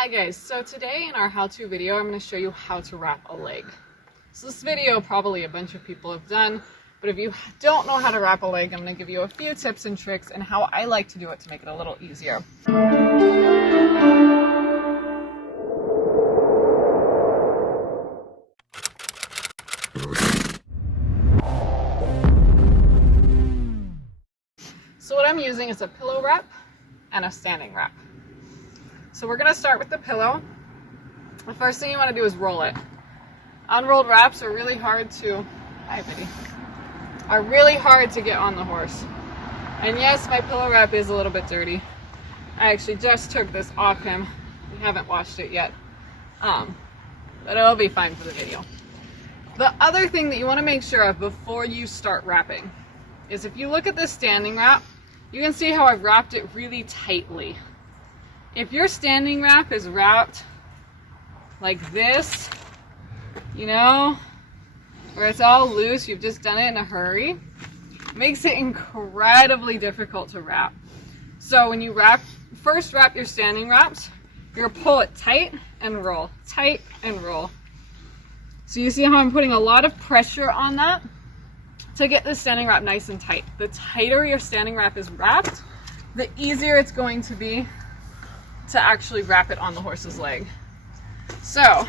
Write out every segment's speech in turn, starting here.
Hi guys, so today in our how-to video I'm going to show you how to wrap a leg. So this video probably a bunch of people have done, but if you don't know how to wrap a leg, I'm going to give you a few tips and tricks and how I like to do it to make it a little easier. So what I'm using is a pillow wrap and a standing wrap. So we're going to start with the pillow. The first thing you want to do is roll it. Unrolled wraps are really hard to, get on the horse. And yes, my pillow wrap is a little bit dirty. I actually just took this off him. We haven't washed it yet. But it'll be fine for the video. The other thing that you want to make sure of before you start wrapping is if you look at this standing wrap, you can see how I've wrapped it really tightly. If your standing wrap is wrapped like this, you know, where it's all loose, you've just done it in a hurry, it makes it incredibly difficult to wrap. So when you first wrap your standing wraps, you're gonna pull it tight and roll, tight and roll. So you see how I'm putting a lot of pressure on that to get the standing wrap nice and tight. The tighter your standing wrap is wrapped, the easier it's going to be to actually wrap it on the horse's leg. So,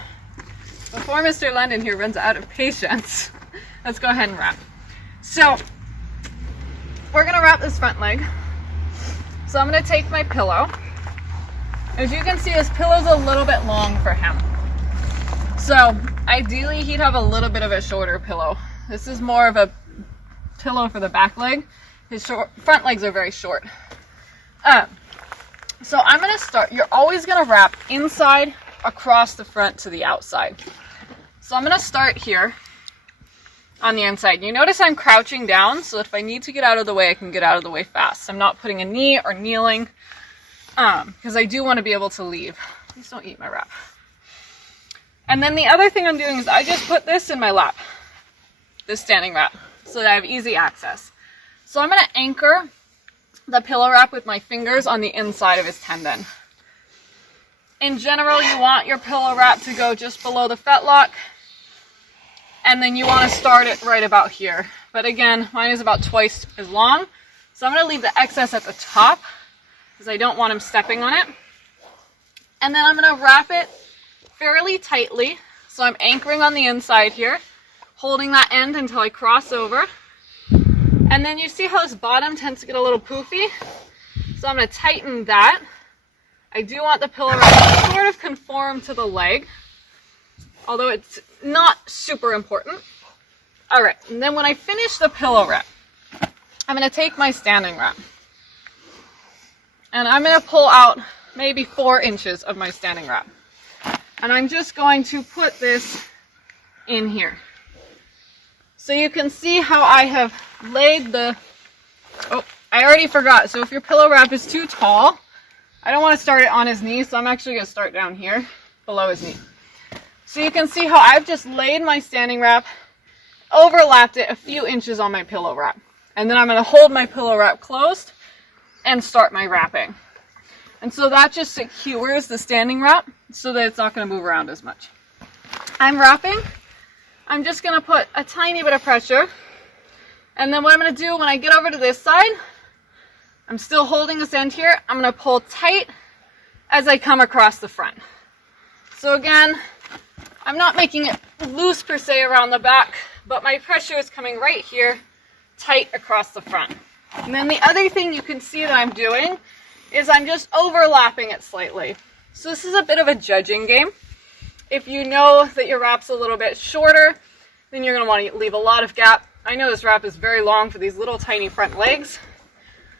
before Mr. London here runs out of patience, let's go ahead and wrap. So, we're gonna wrap this front leg. So I'm gonna take my pillow. As you can see, this pillow's a little bit long for him. So, ideally he'd have a little bit of a shorter pillow. This is more of a pillow for the back leg. His front legs are very short. So I'm going to start, you're always going to wrap inside, across the front to the outside. So I'm going to start here on the inside. You notice I'm crouching down so that if I need to get out of the way, I can get out of the way fast. I'm not putting a knee or kneeling because I do want to be able to leave. Please don't eat my wrap. And then the other thing I'm doing is I just put this in my lap, this standing wrap, so that I have easy access. So I'm going to anchor the pillow wrap with my fingers on the inside of his tendon. In general, you want your pillow wrap to go just below the fetlock, and then you want to start it right about here. But again, mine is about twice as long, so I'm going to leave the excess at the top because I don't want him stepping on it. And then I'm going to wrap it fairly tightly, so I'm anchoring on the inside here, holding that end until I cross over. And then you see how this bottom tends to get a little poofy? So I'm going to tighten that. I do want the pillow wrap to sort of conform to the leg, although it's not super important. All right, and then when I finish the pillow wrap, I'm going to take my standing wrap. And I'm going to pull out maybe 4 inches of my standing wrap. And I'm just going to put this in here. So you can see how I have laid the, oh, I already forgot. So if your pillow wrap is too tall, I don't want to start it on his knee, so I'm actually going to start down here, below his knee. So you can see how I've just laid my standing wrap, overlapped it a few inches on my pillow wrap. And then I'm going to hold my pillow wrap closed and start my wrapping. And so that just secures the standing wrap so that it's not going to move around as much. I'm wrapping. I'm just going to put a tiny bit of pressure. And then what I'm going to do when I get over to this side, I'm still holding this end here. I'm going to pull tight as I come across the front. So again, I'm not making it loose per se around the back, but my pressure is coming right here, tight across the front. And then the other thing you can see that I'm doing is I'm just overlapping it slightly. So this is a bit of a judging game. If you know that your wrap's a little bit shorter, then you're going to want to leave a lot of gap. I know this wrap is very long for these little tiny front legs,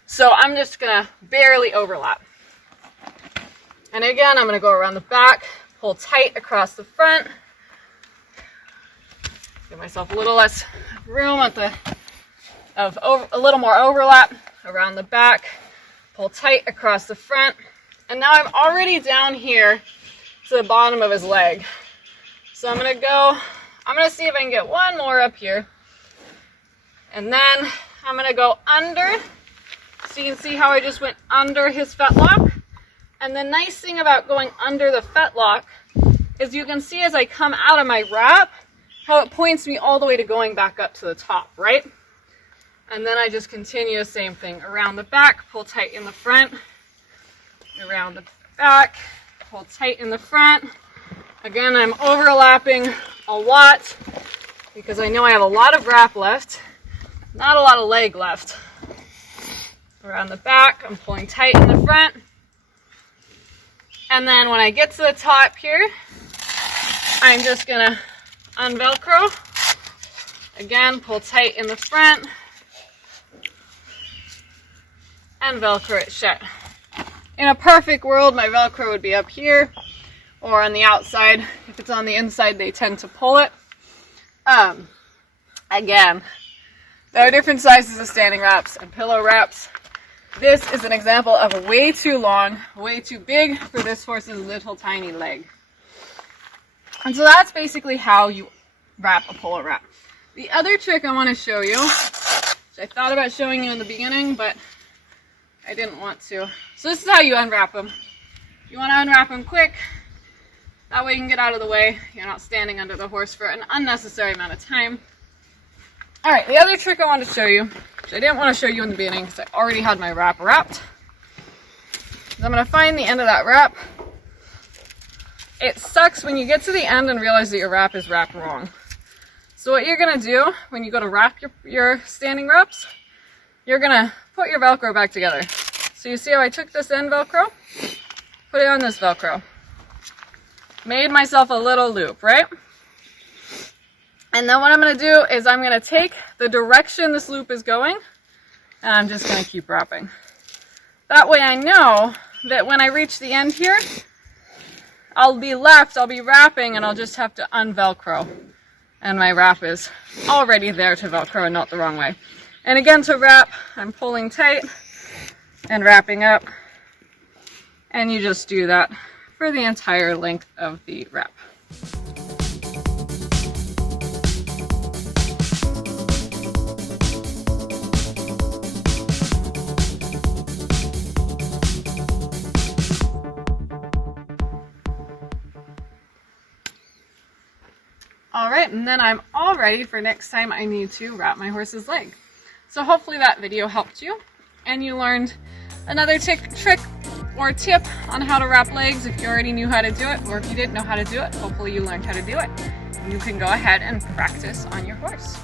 so I'm just going to barely overlap. And again, I'm going to go around the back, pull tight across the front, give myself a little less room at a little more overlap around the back, pull tight across the front, and now I'm already down here to the bottom of his leg. So I'm going to see if I can get one more up here. And then I'm going to go under. So you can see how I just went under his fetlock. And the nice thing about going under the fetlock is you can see as I come out of my wrap, how it points me all the way to going back up to the top, right? And then I just continue the same thing. Around the back, pull tight in the front. Around the back, pull tight in the front. Again, I'm overlapping a lot because I know I have a lot of wrap left, not a lot of leg left. Around the back, I'm pulling tight in the front. And then when I get to the top here, I'm just gonna unvelcro. Again, pull tight in the front and velcro it shut. In a perfect world, my velcro would be up here or on the outside. If it's on the inside, they tend to pull it. Again, there are different sizes of standing wraps and pillow wraps. This is an example of way too long, way too big for this horse's little tiny leg. And so that's basically how you wrap a polo wrap. The other trick I want to show you, which I thought about showing you in the beginning, but I didn't want to. So this is how you unwrap them. You want to unwrap them quick. That way you can get out of the way. You're not standing under the horse for an unnecessary amount of time. All right, the other trick I wanted to show you, which I didn't want to show you in the beginning because I already had my wrap wrapped, is I'm going to find the end of that wrap. It sucks when you get to the end and realize that your wrap is wrapped wrong. So what you're going to do when you go to wrap your standing wraps, you're going to put your Velcro back together. So you see how I took this end Velcro, put it on this Velcro. Made myself a little loop, right? And then what I'm going to do is I'm going to take the direction this loop is going, and I'm just going to keep wrapping. That way I know that when I reach the end here, I'll be wrapping, and I'll just have to unvelcro. And my wrap is already there to Velcro and not the wrong way. And again, to wrap, I'm pulling tight and wrapping up. And you just do that for the entire length of the wrap. All right, and then I'm all ready for next time I need to wrap my horse's leg. So hopefully that video helped you and you learned another trick or tip on how to wrap legs if you already knew how to do it, or if you didn't know how to do it, hopefully you learned how to do it. You can go ahead and practice on your horse.